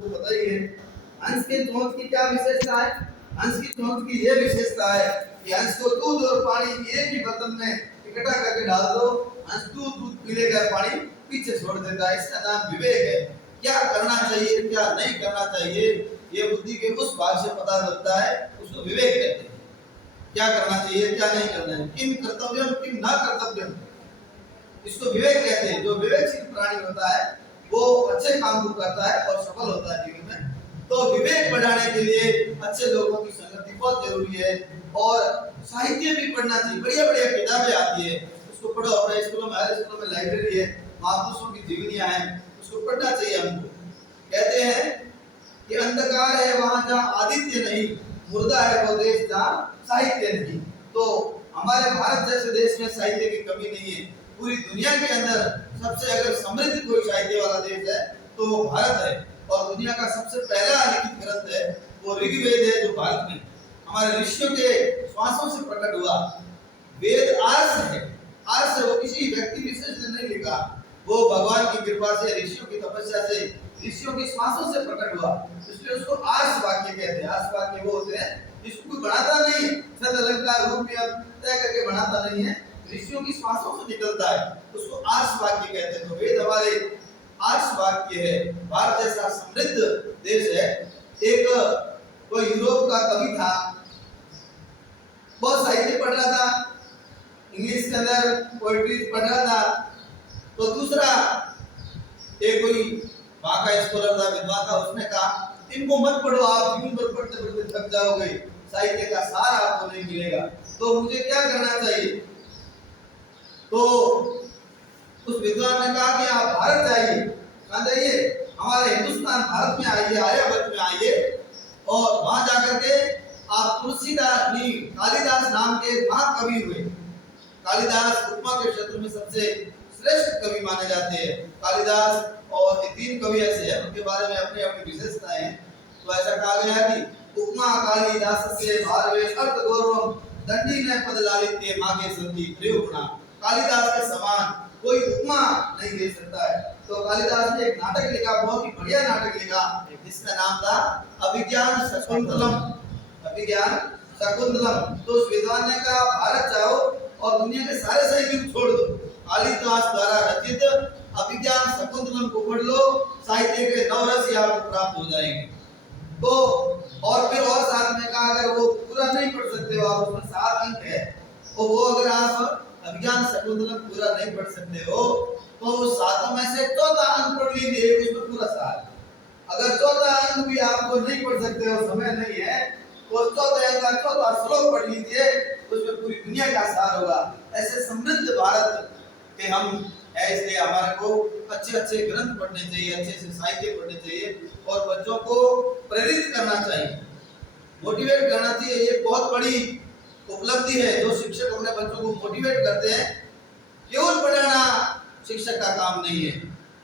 आपको पता ही है। हंस के चोंच की क्या विशेषता है? हंस की चोंच की यह विशेषता है कि हंस को दूध और पानी एक ही बर्तन में इकट्ठा करके डाल दो, हंस दूध दूध पी लेगा, पानी पीछे छोड़ देता है। इसका नाम विवेक है। क्या करना चाहिए क्या नहीं करना चाहिए ये बुद्धि के उस भाग से पता लगता है, उसको विवेक कहते हैं। क्या करना चाहिए क्या नहीं करना है, किम कर्तव्यम किम न कर्तव्यम, इसको विवेक कहते हैं। जो विवेकशील प्राणी होता है वो अच्छे काम को करता है और सफल होता है जीवन में। तो विवेक बढ़ाने के लिए अच्छे लोगों की संगति बहुत जरूरी है। और साहित्य भी पढ़ना चाहिए, बढ़िया बढ़िया किताबें आती है, उसको पढ़ो। अपने स्कूलों में, हर स्कूलों में लाइब्रेरी है, महापुरुषों की जीवनियां हैं, उसको पढ़ना चाहिए हमको। कहते हैं कि अंधकार है वहां जहाँ आदित्य नहीं, मुर्दा है वो देश जहाँ साहित्य नहीं। तो हमारे भारत जैसे देश में साहित्य की कमी नहीं है। पूरी दुनिया के अंदर सबसे अगर समृद्ध कोई साहित्य वाला देश है तो वो भारत है। और दुनिया का सबसे पहला लिखित ग्रंथ है वो ऋग्वेद है, जो भारत में हमारे ऋषियों के श्वासों से प्रकट हुआ। वेद आर्ष है, आर्ष है, वो किसी व्यक्ति विशेष ने नहीं लिखा, वो भगवान की कृपा से, ऋषियों की तपस्या से, ऋषियों के श्वासों से प्रकट हुआ। इसलिए उसको आर्ष वाक्य कहते हैं। आर्ष वाक्य वो होते हैं जिसको कोई बनाता नहीं है, छंद अलंकार रूप या तय करके बनाता नहीं है, ऋषियों की श्वासों से निकलता है, उसको आर्ष वाक्य कहते हैं। तो वेद हमारे आर्ष वाक्य है। भारत जैसा समृद्ध देश है। एक कोई यूरोप का कवि था, बहुत साहित्य पढ़ रहा था, इंग्लिश के अंदर पोएट्री पढ़ रहा था। तो दूसरा एक कोई वहां का स्कॉलर था, विद्वान था, उसने कहा इनको मत पढ़ो, आप जीवन भर पढ़ते पढ़ते थक जाओगे, साहित्य का सार आपको नहीं मिलेगा, तो मुझे क्या करना चाहिए? तो उस विद्वान ने कहा कि आप भारत जाइए। कहाँ जाइए? हमारे हिंदुस्तान, भारत में आइए, आर्यावर्त में आइए, और वहां जाकर के आप तुलसीदास नहीं, कालिदास नाम के महाकवि हुए। कालिदास उपमा के क्षेत्र में सबसे श्रेष्ठ कवि माने जाते हैं। कालिदास और ये तीन कवि ऐसे हैं, उनके बारे में अपनी अपनी विशेषताएं हैं। तो ऐसा कहा गया कि उपमा कालिदास से भारवे अर्थ गौरवम दंडी ने पद लालित्य मागे संति प्रयोगुणा। कालिदास के समान कोई उपमा नहीं दे सकता है। तो कालिदास ने एक नाटक लिखा, बहुत ही बढ़िया नाटक लिखा, जिसका नाम था अभिज्ञान शकुंतलम। अभिज्ञान शकुंतलम। तो उस विद्वान ने कहा भारत जाओ और दुनिया के सारे साहित्य छोड़ दो, कालिदास द्वारा रचित अभिज्ञान शकुंतलम को पढ़ लो, साहित्य के नवरस आपको प्राप्त हो जाएंगे। तो और फिर और साथ में कहा अगर वो पूरा नहीं पढ़ सकते हो आप, उसमें 7 अंक है, तो वो अगर आप अभिज्ञान शकुंतलम पूरा नहीं पढ़ सकते हो तो 7 में से चौथा अंक पढ़ लीजिए, उसमें पूरा सार। अगर चौथा अंक भी आपको नहीं पढ़ सकते हो, समय नहीं है, तो चौथे अंक का चौथा श्लोक पढ़ लीजिए, उसमें पूरी दुनिया का सार होगा। ऐसे समृद्ध भारत के हम है, इसलिए हमारे को अच्छे अच्छे ग्रंथ पढ़ने चाहिए, अच्छे से साहित्य पढ़ने चाहिए और बच्चों को प्रेरित करना चाहिए, मोटिवेट करना चाहिए। ये बहुत बड़ी उपलब्धि है जो शिक्षक अपने बच्चों को मोटिवेट करते हैं। केवल पढ़ाना शिक्षक का काम नहीं है,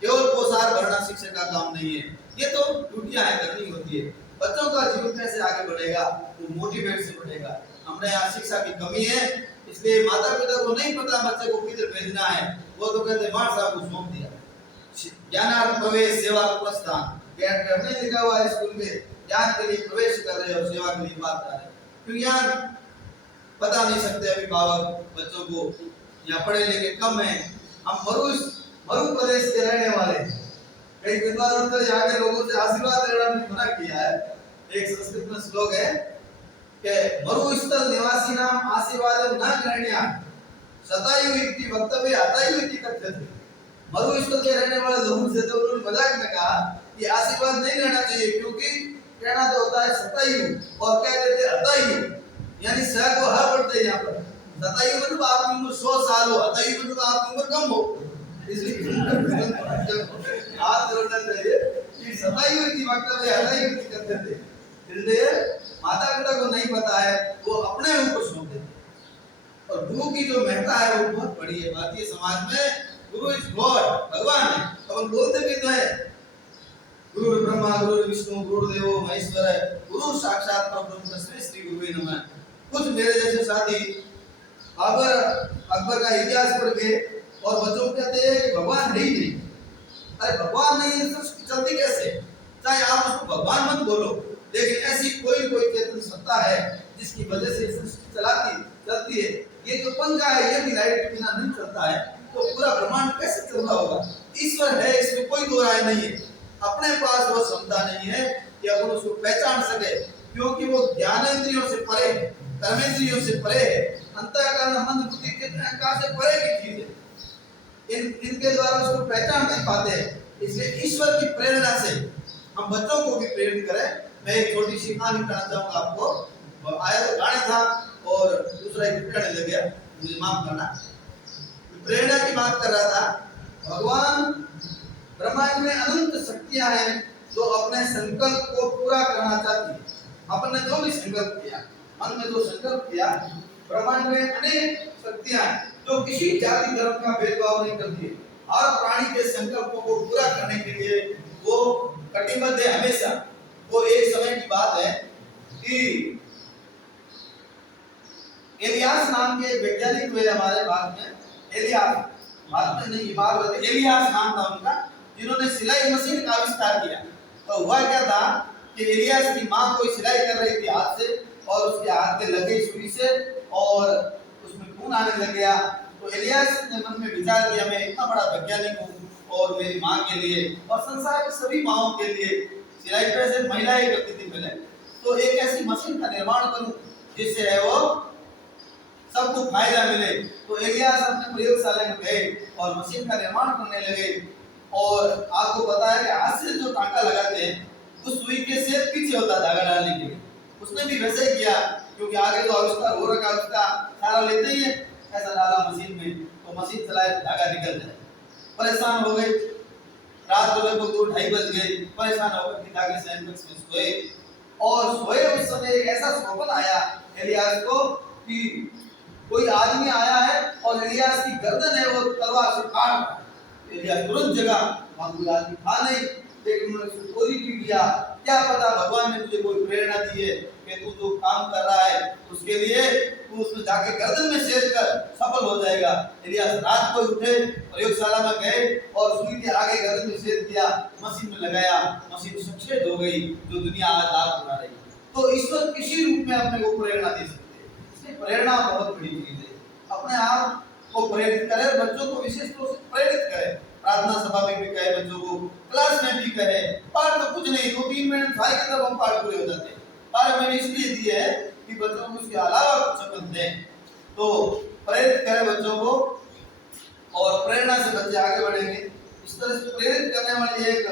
केवल पोशाक भरना शिक्षक का काम नहीं है, ये तो ड्यूटियां है, करनी होती है। बच्चों का जीवन कैसे आगे बढ़ेगा? वो मोटिवेट से बढ़ेगा। हमने यहाँ शिक्षा की कमी है, इसलिए माता पिता को नहीं पता बच्चे को किधर भेजना है, वो तो कहते मार साहब को सौंप दिया। ज्ञानार्थ प्रवेश सेवा प्रस्थान, ज्ञान करने लिखा हुआ है स्कूल में, ज्ञान के लिए प्रवेश कर रहे हो, सेवा के लिए बात कर रहे हो। क्यों ज्ञान पता नहीं सकते अभिभावक बच्चों को, यहाँ पढ़े लिखे कम है। हम मरु प्रदेश के रहने वाले, कई विद्वानों ने यहाँ के लोगों से आशीर्वाद लेना भी मना किया है। एक संस्कृत में श्लोक है कि मरुस्थल निवासी नाम आशीर्वाद न ग्रहण्या शतायु इति वक्तव्य अतायु इति कथ्यते। मरुस्थल के रहने वाले लोगों से तो उन्होंने मजाक में कहा कि आशीर्वाद नहीं लेना चाहिए, क्योंकि कहना तो होता है शतायु और कह देते अतायु, यानी स को ह पढ़ते यहाँ पर। शतायु मतलब आपकी उम्र 100 साल हो, अतायु मतलब आपकी उम्र कम हो, इसलिए हाथ जोड़ना चाहिए कि शतायु इति वक्तव्य अतायु इति कथ्यते। इसलिए माता पिता को नहीं पता है, वो अपने ऊपर सौंप देते। और गुरु की जो महत्ता है वो बहुत बड़ी है। भारतीय समाज में गुरु इज गॉड, भगवान है। अपन बोलते भी तो है गुरु ब्रह्मा गुरु विष्णु गुरुदेवो महेश्वर, गुरु साक्षात परब्रह्म तस्मै श्री गुरुवे नमः। कुछ मेरे जैसे साथी अकबर का इतिहास पढ़ के और बच्चों को कहते हैं कि भगवान है ही नहीं। अरे भगवान नहीं है तो चलती कैसे? चाहे आप उसको भगवान मत बोलो, लेकिन ऐसी कोई कोई चेतन सत्ता है जिसकी वजह से सृष्टि चलती है। ये जो पंखा है ये भी लाइट के बिना नहीं चलता है, तो पूरा ब्रह्मांड कैसे चल रहा होगा? ईश्वर है, इसमें कोई दो राय नहीं है। अपने पास वो क्षमता नहीं है कि अपन उसको पहचान सके, क्योंकि वो ज्ञानेंद्रियों से परे है, कर्मेंद्रियों से परे है, अंतःकरण मन बुद्धि के अहंकार से परे की चीज है। इनके द्वारा उसको पहचान नहीं पाते हैं। इसलिए ईश्वर की प्रेरणा से हम बच्चों को भी प्रेरित करें। मैं एक छोटी सी कहानी कहना चाहूंगा आपको। आया तो गाने था और दूसरा एक कहने लग गया, मुझे माफ करना। प्रेरणा की बात कर रहा था। भगवान ब्रह्मांड में अनंत शक्तियां हैं जो अपने संकल्प को पूरा करना चाहती है। अपन ने जो भी संकल्प किया, मन में जो संकल्प किया, ब्रह्मांड में अनेक शक्तियां हैं जो किसी जाति धर्म का भेदभाव नहीं करती है। हर प्राणी के संकल्पों को पूरा करने के लिए वो कटिबद्ध है हमेशा। वो एक समय की बात है कि एलियास नाम के वैज्ञानिक हुए हमारे भारत में। एलियास, भारत में नहीं, भारत में एलियास नाम था उनका, जिन्होंने सिलाई मशीन का आविष्कार किया। तो हुआ क्या था कि एलियास की मां कोई सिलाई कर रही थी हाथ से, और उसके हाथ में लगे सुई से और उसमें खून आने लग गया। तो एलियास ने मन में विचार किया, मैं इतना बड़ा वैज्ञानिक हूँ और मेरी मां के लिए और संसार के सभी माओं के लिए, सिलाई पैसे महिलाएं करती थी पहले, तो एक ऐसी मशीन का निर्माण करूं जिससे है वो सबको फायदा मिले। तो एलियास अपने प्रयोगशाला में गए और मशीन का निर्माण करने लगे। और आपको पता है कि हाथ से जो टांका लगाते हैं उस सुई के से पीछे होता धागा डालने के लिए। उसने भी वैसे ही किया, क्योंकि आगे तो आविष्कार हो रखा, उसका सारा लेते ही है, ऐसा डाला मशीन में, तो मशीन चलाए धागा निकल जाए। परेशान हो गए, रात को लगभग 2-2:30 बज गए। परेशान होकर पिता के सैंडविच में सोए, और सोए उस समय एक ऐसा स्वप्न आया एलियास को कि कोई आदमी आया है और एलियास की गर्दन है वो तलवार से काट रहा है। एलियास तुरंत जगा, वहां कोई आदमी था नहीं, लेकिन उन्होंने उसको चोरी की किया। क्या पता भगवान ने तुझे कोई प्रेरणा दी है कि तू जो काम कर रहा है उसके लिए तू उसमें जाके गर्दन में सेध कर सफल हो जाएगा। एलियास रात को उठे, प्रयोगशाला में गए और सुई के आगे गर्दन में सेध किया, मशीन में लगाया, मशीन सचेत हो गई, जो दुनिया आज लाभ उठा रही है। तो ईश्वर किसी रूप में अपने को प्रेरणा दे सकते हैं। इसलिए प्रेरणा बहुत बड़ी चीज है। अपने आप को प्रेरित करें, बच्चों को विशेष रूप से प्रेरित करें। प्रार्थना सभा में भी कहे बच्चों को, क्लास में भी कहे। पाठ तो कुछ नहीं, 2-3 मिनट सारी किताब हम पाठ पूरे हो जाते हैं। पाठ मैंने इसलिए दिए है कि बच्चों को उसके अलावा कुछ समझ दें। तो प्रेरित करें बच्चों को, और प्रेरणा से बच्चे आगे बढ़ेंगे। इस तरह से प्रेरित करने वाली एक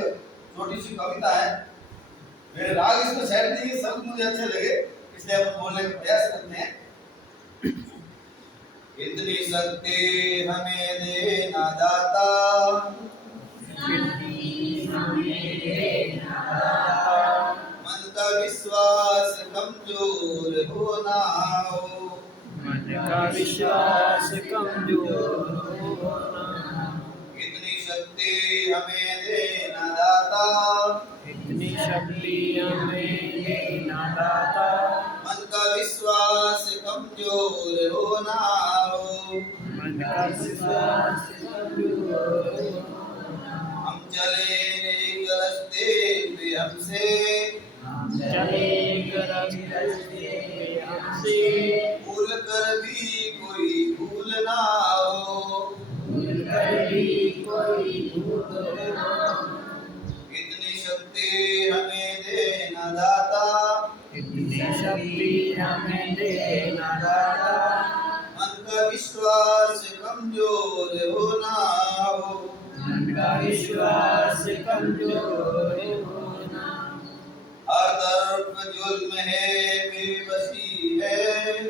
छोटी सी कविता है। मेरे राग इसमें सेट नहीं है, शब्द मुझे अच्छे लगे इसलिए अपन बोलने का प्रयास करते हैं। इतनी शक्ति हमें देना दाता, मन का विश्वास कमजोर हो ना हो, मन का विश्वास कमजोर हो ना। इतनी शक्ति हमें देना दाता, इतनी शक्ति हमें देना दाता, मन का विश्वास कमजोर हो ना हो, मन का विश्वास कमजोर हो ना। हम चले नेक रास्ते पे हमसे, हम चले रास्ते पे हमसे, भूल कर भी कोई भूल ना हो, भूल कर भी कोई भूल ना हो। इतनी शक्ति हमें देना दाता, इतनी शक्ति हमें देना दाता, मन का विश्वास कमजोर हो ना हो, मन का विश्वास कमजोर हो ना। हर तरफ जुल्म है, बेबसी है,